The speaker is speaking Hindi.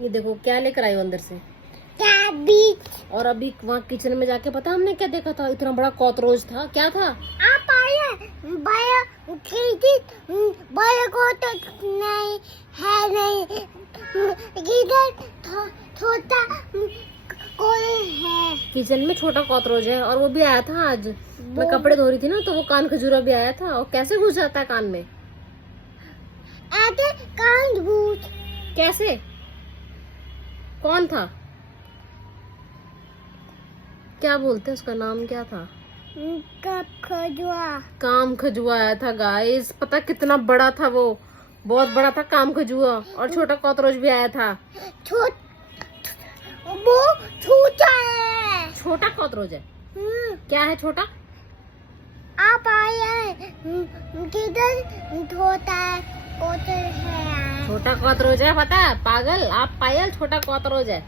ये देखो क्या लेकर आई हो अंदर से। कैबिज। और अभी वहाँ किचन में जाके पता हमने क्या देखा था, इतना बड़ा कॉकरोच था। क्या था? आप आया बड़ा खींची बड़ा को तो नहीं है, नहीं इधर छोटा कोई है। किचन में छोटा कॉकरोच है और वो भी आया था आज। मैं कपड़े धो रही थी ना तो वो कान खजूरा भी आया था। और कैसे घुस जाता है कान में? ऐसे कान घुस। कैसे? कौन था? क्या बोलते हैं उसका नाम क्या था? कब खजुआ। काम खजुआ आया था गाइस। पता कितना बड़ा था वो, बहुत बड़ा था काम खजुआ। और छोटा कॉकरोच भी आया था। वो छोटा है। छोटा कॉकरोच है? क्या है छोटा? आप आए किधर छोटा है। छोटा कॉकरोच है, पता है पागल आप, पायल छोटा कॉकरोच है।